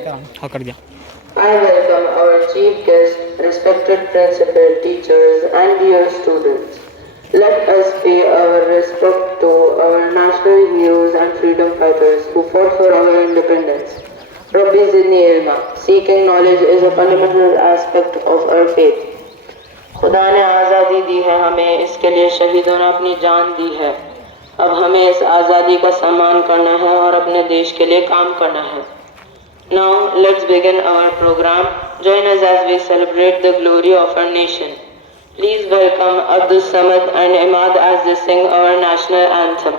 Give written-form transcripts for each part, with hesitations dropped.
I welcome our chief guest, respected principal, teachers, and dear students. Let us pay our respect to our national heroes and freedom fighters who fought for our independence. Rabbi Zidni Ilma. Seeking knowledge is a fundamental aspect of our faith. خدا نے آزادی دی ہے ہمیں، اس کے لیے شہیدوں نے اپنی جان دی ہے۔ اب ہمیں اس آزادی کا سامان کرنا ہے اور اپنے دیش کے لیے کام کرنا ہے۔ Now let's begin our program. Join us as we celebrate the glory of our nation. Please welcome Abdul Samad and Imad as they sing our national anthem.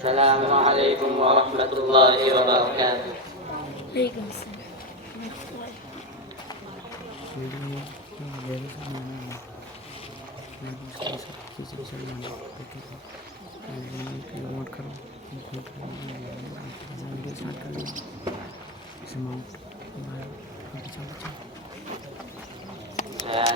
السلام علیکم ورحمۃ اللہ وبرکاتہ۔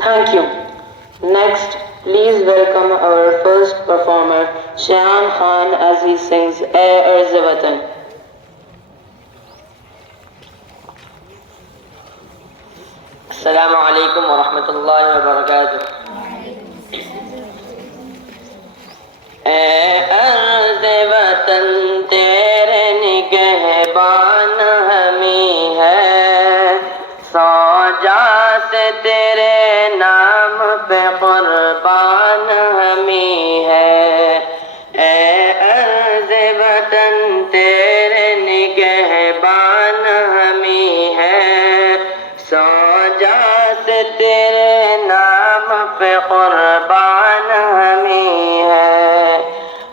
Thank you. Next, please welcome our first performer, Shyam Khan, as he sings Arz-e-Watan. السلام علیکم ورحمۃ اللہ وبرکاتہ۔ اے ارض وطن تیرے نگہبان ہمیں ہے، سو جاں سے تیرے نام پہ قربان ہمیں ہے۔ اے ارض وطن تیرے نگہبان ہمیں ہے، سو تیرے نام پہ قربان ہمیں ہے۔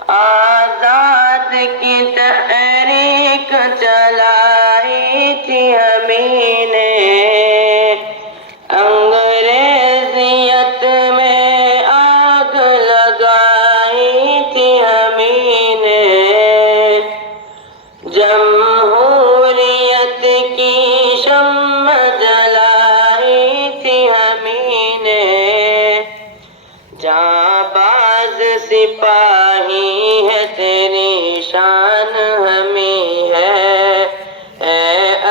آزاد کی تحریک چلائی تھی ہمیں نے، انگریزیت میں آگ لگائی تھی ہمیں نے۔ جمہوریت کی شمع جلائی تھی ہمیں نے، جانباز سپاہی ہے تیری شان ہمیں ہے۔ اے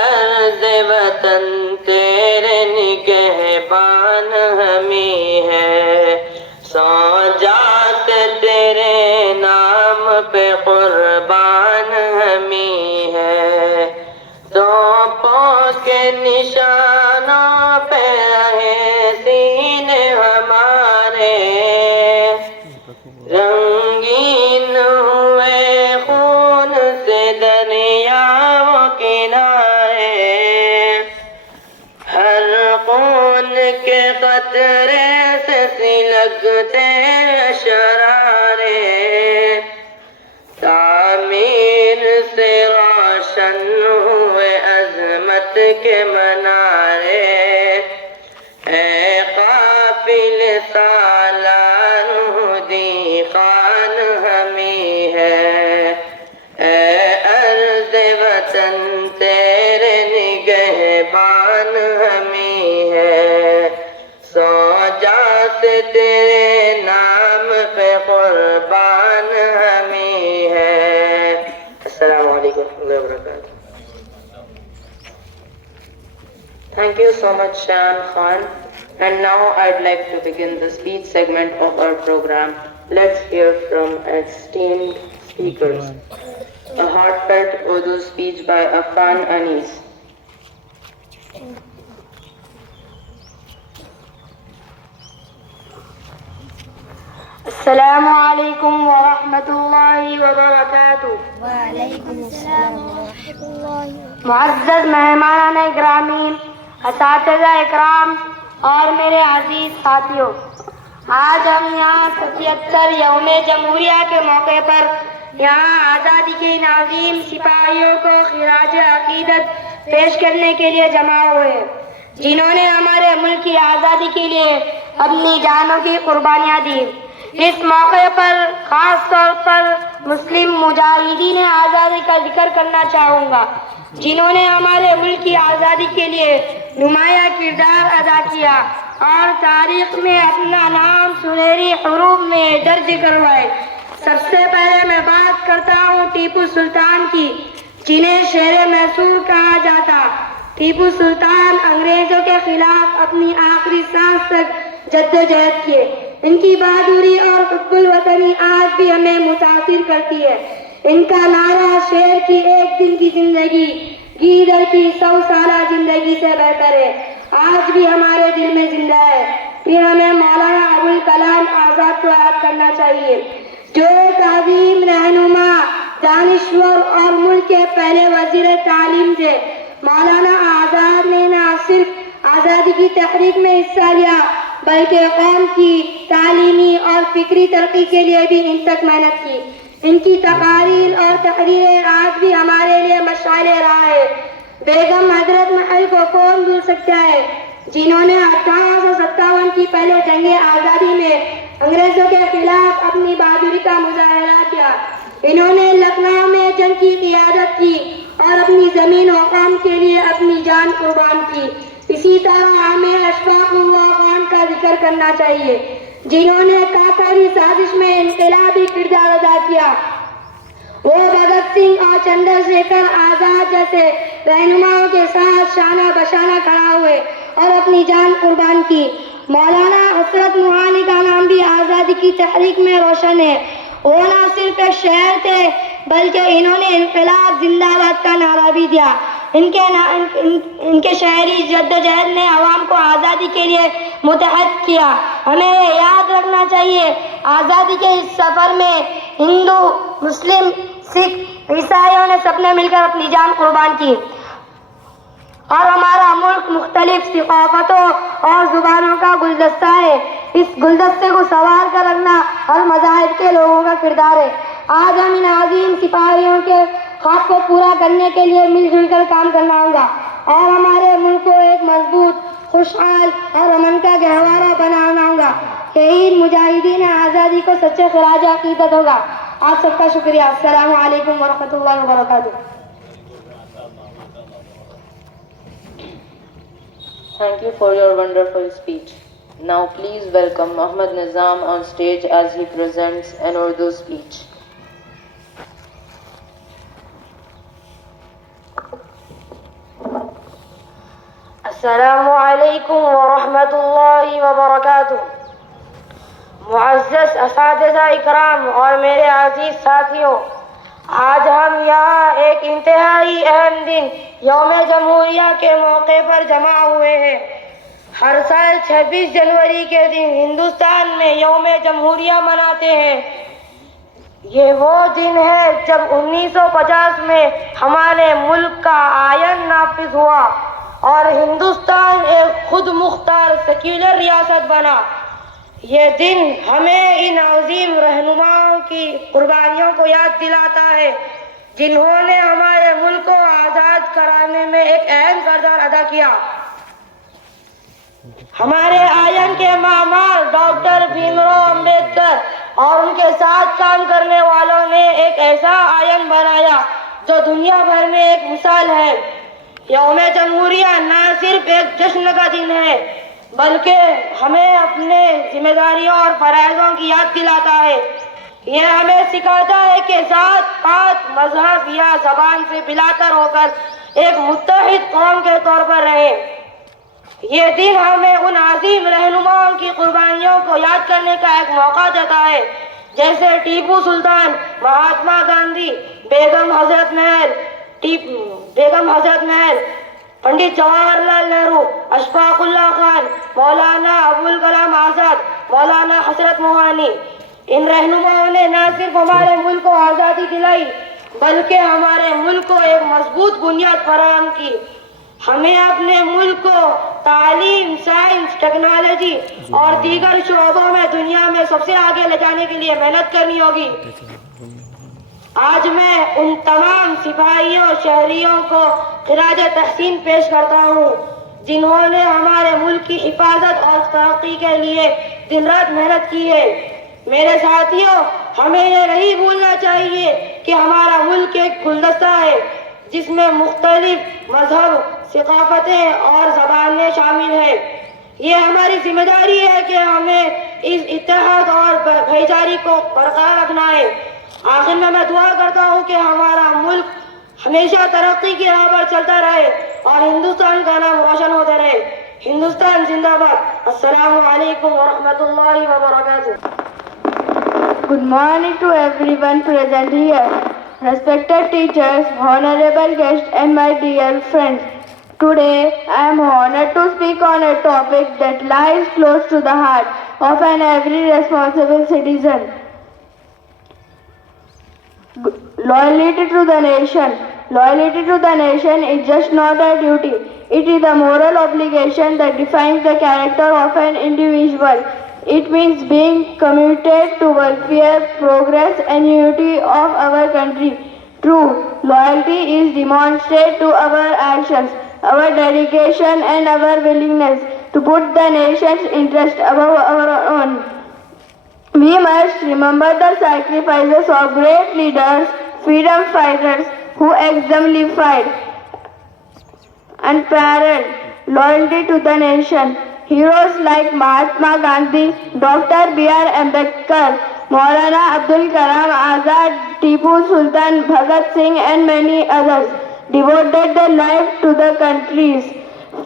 ارض وطن تیرے نگہبان ہمیں ہے، سو جات تیرے نام پہ قربان ہمیں ہے۔ توپوں کے نشانوں پہ رہے سینے ہمارے، رنگین ہوئے خون سے دریاؤں کنارے۔ ہر خون کے قطرے سے سلگتے شرارے، تعمیر سے روشن ہوئے عظمت کے منارے۔ اے قافل سالار سے تیرے نام پہ قربان ہمیں ہے. السلام علیکم و رحمۃ اللہ وبرکاتہ. Thank you so much, Shan Khan. And now I'd like to begin the speech segment of our program. Let's hear from esteemed speakers. A heartfelt Urdu speech by Afan Anis. السلام علیکم ورحمۃ اللہ وبرکاتہ. وعلیکم السلام ورحمۃ اللہ. معزز مہمانان گرامی، اساتذہ اکرام اور میرے عزیز ساتھیوں، آج ہم یہاں 77 یوم جمہوریہ کے موقع پر یہاں آزادی کے ان عظیم سپاہیوں کو خراج عقیدت پیش کرنے کے لیے جمع ہوئے ہیں، جنہوں نے ہمارے ملک کی آزادی کے لیے اپنی جانوں کی قربانیاں دی. اس موقع پر خاص طور پر مسلم مجاہدین آزادی کا ذکر کرنا چاہوں گا، جنہوں نے ہمارے ملک کی آزادی کے لیے نمایاں کردار ادا کیا اور تاریخ میں اپنا نام سنہری حروف میں درج کروائے. سب سے پہلے میں بات کرتا ہوں ٹیپو سلطان کی، جنہیں شیر میسور کہا جاتا. ٹیپو سلطان انگریزوں کے خلاف اپنی آخری سانس تک جدوجہد کیے. ان کی بہادری اور حب الوطنی آج بھی ہمیں متاثر کرتی ہے. ان کا نعرہ شیر کی ایک دن کی زندگی گیدڑ کی 100 سالہ زندگی سے بہتر ہے آج بھی ہمارے دل میں زندہ ہے. پھر ہمیں مولانا ابوالکلام آزاد کو یاد کرنا چاہیے، جو ایک عظیم رہنما، دانشور اور ملک کے پہلے وزیر تعلیم تھے. مولانا آزاد نے نہ صرف آزادی کی تحریک میں حصہ لیا بلکہ قوم کی تعلیمی اور فکری ترقی کے لیے بھی انتھک محنت کی. ان کی تقاریر اور تحریریں آج بھی ہمارے لیے مشعل راہ ہے. بیگم حضرت محل کو کون بھول سکتا ہے، جنہوں نے 1857 کی پہلے جنگ آزادی میں انگریزوں کے خلاف اپنی بہادری کا مظاہرہ کیا. انہوں نے لکھنؤ میں جنگ کی قیادت کی اور اپنی زمین و قوم کے لیے اپنی جان قربان کی. اسی طرح ہمیں اشفاق اللہ خان کا ذکر کرنا چاہیے، جنہوں نے کاکا کی سازش میں انقلابی کردار ادا کیا. وہ بھگت سنگھ اور چندر شیکھر آزاد جیسے رہنماؤں کے ساتھ شانہ بشانہ کھڑا ہوئے اور اپنی جان قربان کی. مولانا حسرت موہانی کا نام بھی آزادی کی تحریک میں روشن ہے. وہ نہ صرف ایک شاعر تھے بلکہ انہوں نے انقلاب زندہ باد کا نعرہ بھی دیا. ان کے شاعری جدوجہد نے عوام کو آزادی کے لیے متحد کیا. ہمیں یہ یاد رکھنا چاہیے، آزادی کے اس سفر میں ہندو، مسلم، سکھ، عیسائیوں نے سب نے مل کر اپنی جان قربان کی اور ہمارا ملک مختلف ثقافتوں اور زبانوں کا گلدستہ ہے. اس گلدستے کو سنوار کر رکھنا ہر مذاہب کے لوگوں کا کردار ہے. آج ہم ان عظیم سپاہیوں کے خواب کو پورا کرنے کے لیے مل جل کر کام کرنا ہوگا اور ہمارے ملک کو ایک مضبوط، خوشحال اور امن کا گہوارہ بنانا ہوگا. یہی مجاہدین آزادی کو سچے خراج عقیدت ہوگا. آپ سب کا شکریہ. السلام علیکم ورحمۃ اللہ وبرکاتہ. Thank you for your wonderful speech. Now please welcome Mohammad Nizam on stage as he presents an Urdu speech. السلام علیکم ورحمۃ اللہ وبرکاتہ. معزز اساتذہ اکرام اور میرے عزیز ساتھیوں، آج ہم یہاں ایک انتہائی اہم دن یوم جمہوریہ کے موقع پر جمع ہوئے ہیں. ہر سال 26 جنوری کے دن ہندوستان میں یوم جمہوریہ مناتے ہیں. یہ وہ دن ہے جب 1950 میں ہمارے ملک کا آئین نافذ ہوا اور ہندوستان ایک خود مختار سیکولر ریاست بنا. یہ دن ہمیں ان عظیم رہنماؤں کی قربانیوں کو یاد دلاتا ہے، جنہوں نے ہمارے ملک کو آزاد کرانے میں ایک اہم کردار ادا کیا. ہمارے آئین کے معمار ڈاکٹر بھیم راؤ امبیڈکر اور ان کے ساتھ کام کرنے والوں نے ایک ایسا آئین بنایا جو دنیا بھر میں ایک مثال ہے. یوم جمہوریہ نہ صرف ایک جشن کا دن ہے بلکہ ہمیں اپنے ذمہ داریوں اور فرائضوں کی یاد دلاتا ہے۔ یہ ہمیں سکھاتا ہے کہ ذات پات مذہب یا زبان سے بلا تر ہو کر ایک متحد قوم کے طور پر رہے۔ یہ دن ہمیں ان عظیم رہنماؤں کی قربانیوں کو یاد کرنے کا ایک موقع دیتا ہے، جیسے ٹیپو سلطان، مہاتما گاندھی، بیگم حضرت محل، پنڈت جواہر لال نہرو، اشفاق اللہ خان، مولانا ابوالکلام آزاد، مولانا حسرت موہانی۔ ان رہنماؤں نے نہ صرف ہمارے ملک کو آزادی دلائی بلکہ ہمارے ملک کو ایک مضبوط بنیاد فراہم کی۔ ہمیں اپنے ملک کو تعلیم، سائنس، ٹیکنالوجی اور دیگر شعبوں میں دنیا میں سب سے آگے لے جانے کے لیے محنت کرنی ہوگی۔ آج میں ان تمام سپاہیوں شہریوں کو خراج تحسین پیش کرتا ہوں جنہوں نے ہمارے ملک کی حفاظت اور ترقی کے لیے دن رات محنت کی ہے۔ میرے ساتھیوں، ہمیں یہ نہیں بھولنا چاہیے کہ ہمارا ملک ایک گلدستہ ہے جس میں مختلف مذہب، ثقافتیں اور زبانیں شامل ہیں۔ یہ ہماری ذمہ داری ہے کہ ہمیں اس اتحاد اور بھائی چارے کو برقرار رکھنا ہے۔ آخر میں دعا کرتا ہوں کہ ہمارا ملک ہمیشہ ترقی کی راہ پر چلتا رہے اور ہندوستان کا نام روشن ہوتا رہے۔ ہندوستان زندہ باد۔ السلام علیکم ورحمۃ اللہ وبرکاتہ۔ Good morning to everyone present here. Respected teachers, honorable guests and my dear friends. Today I am honored to speak on a topic that lies close to the heart of every responsible citizen. Loyalty to the nation. Loyalty to the nation is just not a duty. It is a moral obligation that defines the character of an individual. It means being committed to welfare, progress and unity of our country. True loyalty is demonstrated to our actions, our dedication and our willingness to put the nation's interest above our own. We must remember the sacrifices of great leaders, freedom fighters who exemplified unparalleled loyalty to the nation. Heroes like Mahatma Gandhi, Dr. B.R. Ambedkar, Maulana Abdul Kalam Azad, Tipu Sultan, Bhagat Singh and many others devoted their life to the country's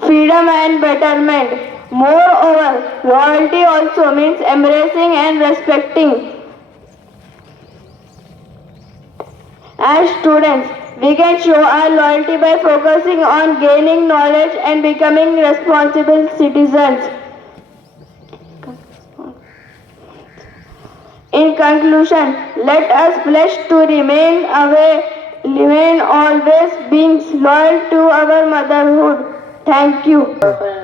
freedom and betterment. Moreover, loyalty also means embracing and respecting. As students, we can show our loyalty by focusing on gaining knowledge and becoming responsible citizens. In conclusion, let us pledge to remain always being loyal to our motherhood. Thank you.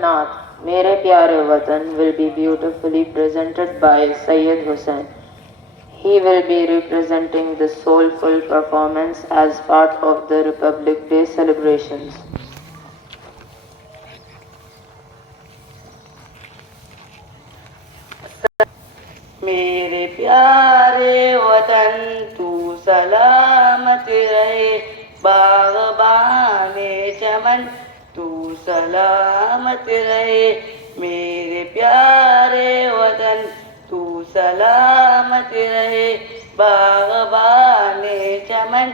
Nath, Mere Pyare Watan will be beautifully presented by Syed Hussain. He will be representing the soulful performance as part of the Republic Day celebrations. میرے پیارے وطن تو سلامت رہے، باغبان چمن تو سلامت رہے، میرے پیارے وطن تو سلامت رہے، باغبان چمن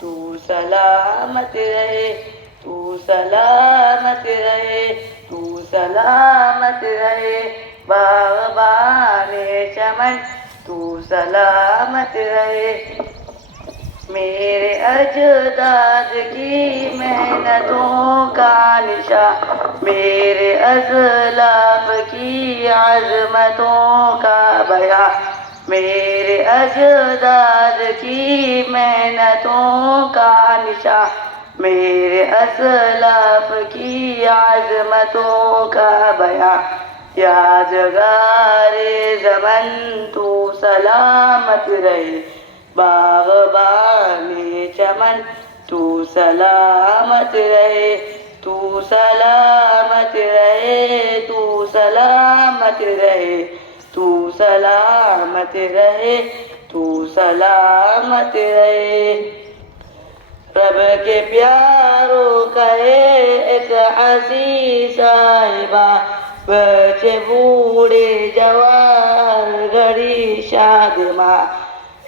تو سلامت رہے، تو سلامت رہے، تو سلامت رہے، باغبان چمن تو سلامت رہے۔ میرے اجداد کی محنتوں کا نشان، میرے اسلاف کی عظمتوں کا بیان، میرے اجداد کی محنتوں کا نشان، میرے اسلاف کی عظمتوں کا بیان۔ یادگار زمن تو سلامت رہے، باغبان چمن تو سلامت رہے، تو سلامت رہے، تو سلامت رہے، تو سلامت رہے، تو سلامت رہے۔ رب کے پیاروں کا ایک حسین صاحبہ، بچے بوڑھے جوان گھڑی شادماں،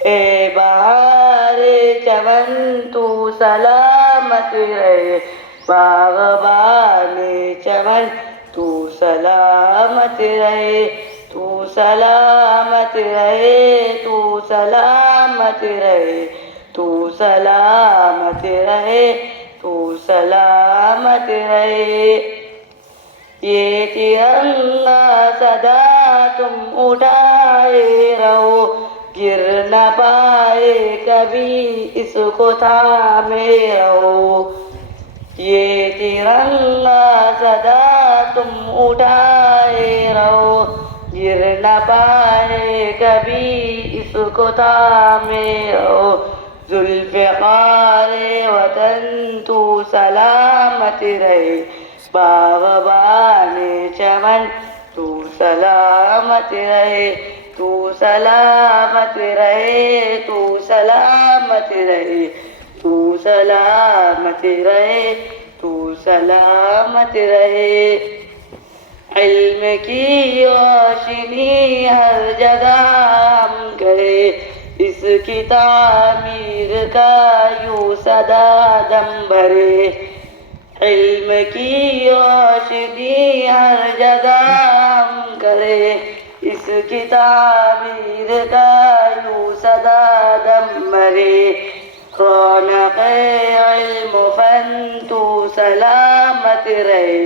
اے بہار چمن تو سلامت رہے، باغبان چمن تو سلامت رہے، تو سلامت رہے، تو سلامت رہے، تو سلامت رہے، تو سلامت رہے۔ یہ ترنگا سدا تم اٹھائے رہو، گر نہ پائے کبھی اس کو تھامے رہو۔ یہ ترنگا سدا تم اٹھائے رہو، گر نہ پائے کبھی اس کو تھامے رہو۔ ذوالفقار وطن تو سلامت رہے، باغبان چمن تو سلامت رہے، تو سلامت رہے، تو سلامت رہے، تو سلامت رہے، تو سلامت رہے۔ علم کی روشنی ہر جگہ ہم کرے، اس کی تعمیر کا یوں صدا دم بھرے۔ علم کی روشنی ہر جگہ ہم کرے، اس کی تعمیر کا یوں صدا دم بھرے۔ رونق علم و فن تو سلامت رہے،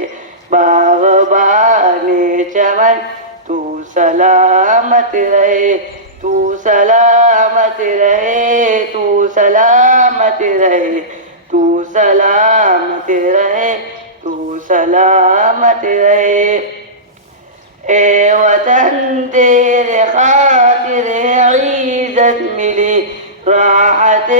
باغبان چمن تو سلامت رہے، تو سلامت رہے، تو سلامت رہے، تو سلامت رہے، تو سلامت رہے۔ اے وطن تیرے خاطر عزت ملی، راحت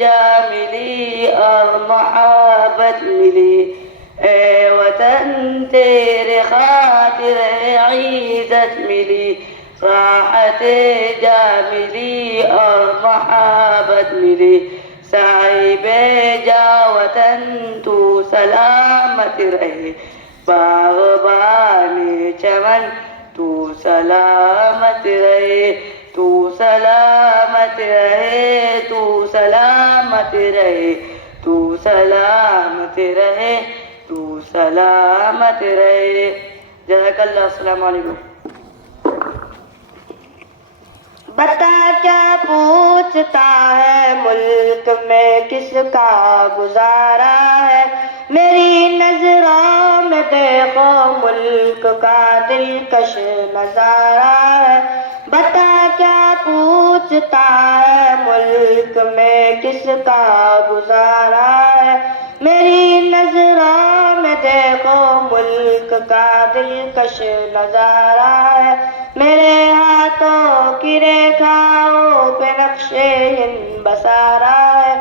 جا ملی اور محبت ملی۔ اے وطن تیرے خاطر عزت ملی، راحت جا ملی اور محبت ملی۔ صاحب جا وطن تو سلامت رہے، باغبان چمن تو سلامت رہے، تو سلامت رہے، تو سلامت رہے، تو سلامت رہے، تو سلامت رہے۔ جزاک اللہ۔ السلام علیکم۔ بتا کیا پوچھتا ہے ملک میں کس کا گزارا ہے، میری نظروں میں دیکھو ملک کا دلکش نظارہ ہے۔ بتا کیا پوچھتا ہے ملک میں کس کا گزارا ہے، میری نظروں میں دیکھو ملک کا دلکش نظارہ ہے۔ میرے ہاتھوں کی ریکھاؤں پہ نقشے ہند بسارا ہے،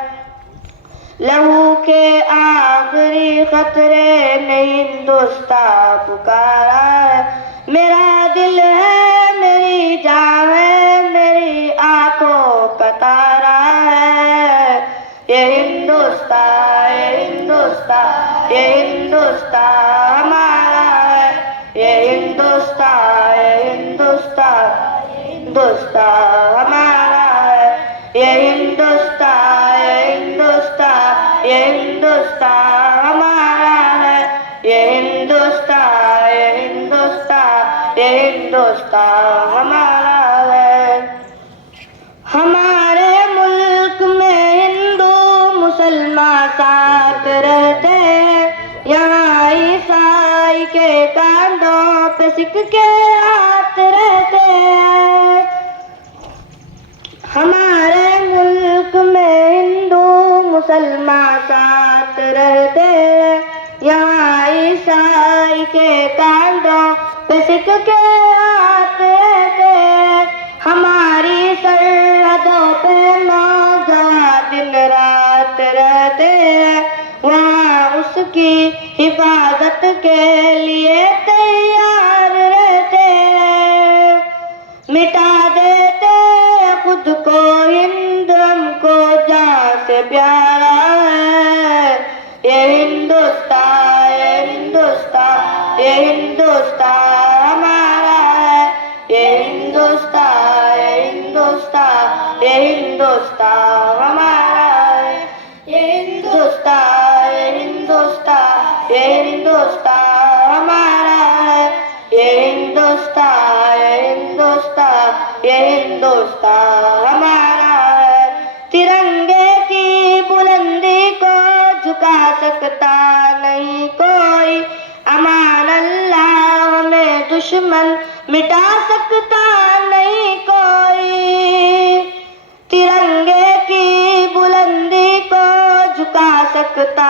لہو کے آخری قطرے نے ہندوستان پکارا ہے۔ میرا دل ہے، میری جان ہے، میری آنکھوں کا تارا ہے۔ یہ ہندوستان، یہ ہندوستان، یہ ہندوستان ہمارا ہے۔ یہ ہندوستان، یہ ہندوستان، ہندوستان ہمارا ہے۔ یہ ہندوستان، یہ ہندوستان، یہ ہندوستان ہمارا ہے۔ یہ ہندوستان، یہ ہندوستان، یہ ہندوستان ہمارا ہے۔ ہمارے ملک میں ہندو مسلمان ساتھ رہتے ہیں، یہاں عیسائی کے کاندھوں پہ سکھ کے ہاتھ رہتے ہیں۔ ہمارے ملک میں ہندو مسلمان ساتھ رہتے ہیں، یہاں عیسائی کے کاندھوں پہ سکھ کے ہاتھ رہتے ہیں۔ ہماری سرحدوں پہ نوجوان دن رات رہتے ہیں، وہاں اس کی حفاظت کے لیے تیار رہتے ہیں۔ مٹا دیتے خود کو ہند، ہم کو جان سے پیارا ہے۔ یہ ہندوستان، یہ ہندوستان، یہ ہندوستان ہندوستان یہ ہندوستان یہ ہندوستان ہمارا ہے یہ ہندوستان یہ ہندوستان یہ ہندوستان ہمارا ہے یہ ہندوستان یہ ہندوستان یہ ہندوستان ہمارا ہے ترنگے کی بلندی کو جھکا سکتا نہیں کوئی امان اللہ میں دشمن مٹا سکتا نہیں کوئی ترنگے کی بلندی کو جھکا سکتا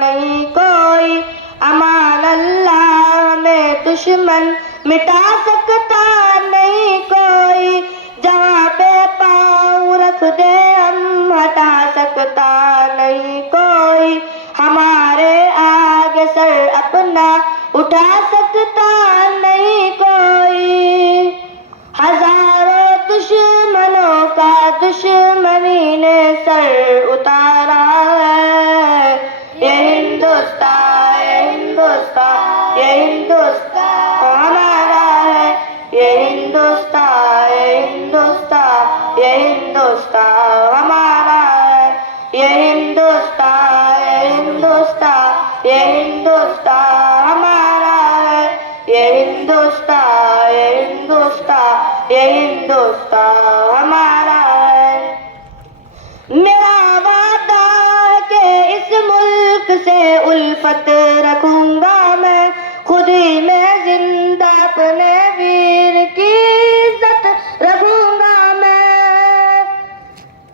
نہیں کوئی امان اللہ میں دشمن مٹا سکتا نہیں کوئی جہاں پہ پاؤں رکھ دے ہم ہٹا سکتا نہیں کوئی ہمارے آگے سر اپنا اٹھا سکتا نہیں کوئی ہزاروں دشمنوں کا دشمنی نے سر اتارا ہے یہ ہندوستان یہ ہندوستان یہ ہندوستان ہمارا ہے یہ ہندوستان یہ ہندوستان یہ ہندوستان ہمارا ہے یہ ہندوستان یہ ہندوستان یہ ہندوستان ہمارا ہے یہ ہندوستان یہ ہندوستان یہ ہندوستان ہمارا ہے میرا وعدہ ہے کہ اس ملک سے الفت رکھوں گا میں خود ہی میں زندہ اپنے ویر کی عزت رکھوں گا میں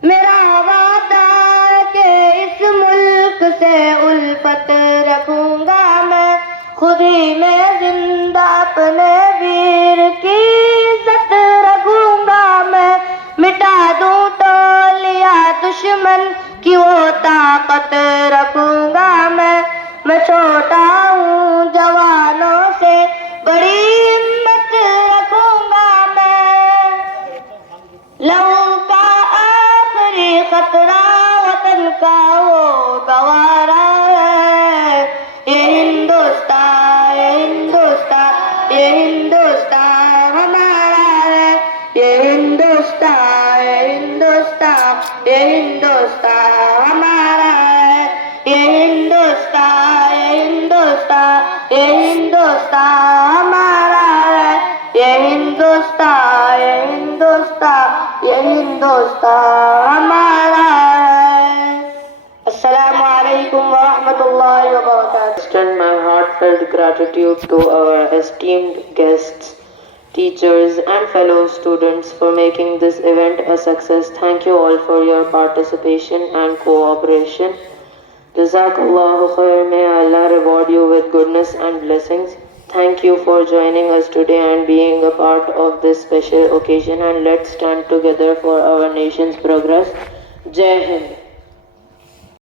میرا وعدہ ہے کہ اس ملک سے الفت رکھوں گا میں خود ہی میں زندہ اپنے ویر کی عزت رکھوں گا میں مٹا دوں تو لیا دشمن کی وہ طاقت رکھوں گا میں چھوٹا ہوں جوانوں سے بڑی ہمت رکھوں گا میں لہو کا آخری خطرہ وطن کا وہ گوارا ہے یہ ہندوستان یہ ہندوستان یہ ہندوستان ہمارا ہے یہ ہندوستان یہ ہندوستان یہ ہندوستان ہمارا ہے یہ ہندوستان یہ ہندوستان یہ ہندوستان ہمارا ہے یہ ہندوستان یہ ہندوستان یہ ہندوستان ہمارا ہے السلام علیکم ورحمۃ اللہ وبرکاتہ Extend my heartfelt gratitude to our esteemed guests, teachers and fellow students for making this event a success. Thank you all for your participation and cooperation. Jazakallahu khair. May Allah reward you with goodness and blessings. Thank you for joining us today and being a part of this special occasion, and let's stand together for our nation's progress. Jai Hind.